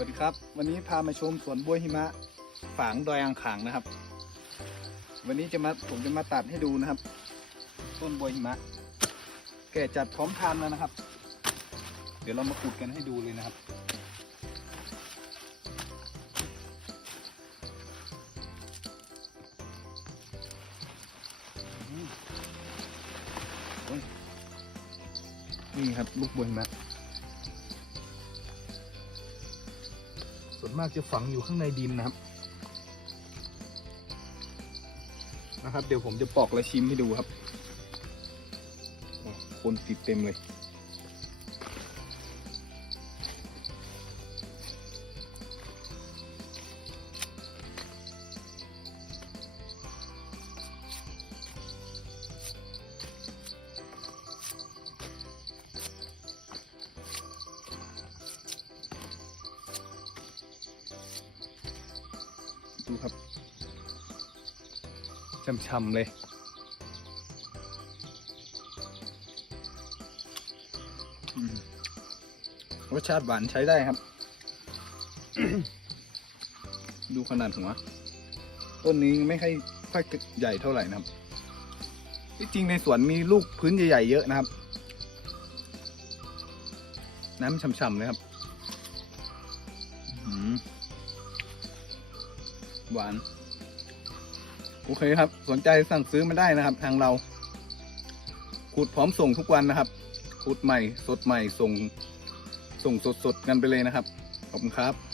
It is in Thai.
วัสดีครับ วันนี้พามาชมสวนบัวหิมะฝางดอยอ่างขางนะครับ วันนี้จะมาผมจะมาตัดให้ดูนะครับ ต้นบัวหิมะ แก่จัดพร้อมทานแล้วนะครับ เดี๋ยวเรามาขุดกันให้ดูเลยนะครับ นี่ครับลูกบัวหิมะ ส่วนมากจะฝังอยู่ข้างในดินนะครับ นะครับ เดี๋ยวผมจะปอกและชิมให้ดูครับคนติดเต็มเลย ดูครับช่ำๆเลย รสชาติหวานใช้ได้ครับ ดูขนาดหัว ต้นนี้ไม่ค่อยค่อยใหญ่เท่าไหร่นะครับ ที่จริงในสวนมีลูกพื้นใหญ่ๆเยอะนะครับ น้ำช่ำๆเลยครับ หวาน โอเคครับ สนใจสั่งซื้อมาได้นะครับ ทางเราขุดพร้อมส่งทุกวันนะครับขุดใหม่สดใหม่ส่ง ส่งสดๆกันไปเลยนะครับ ขอบคุณครับ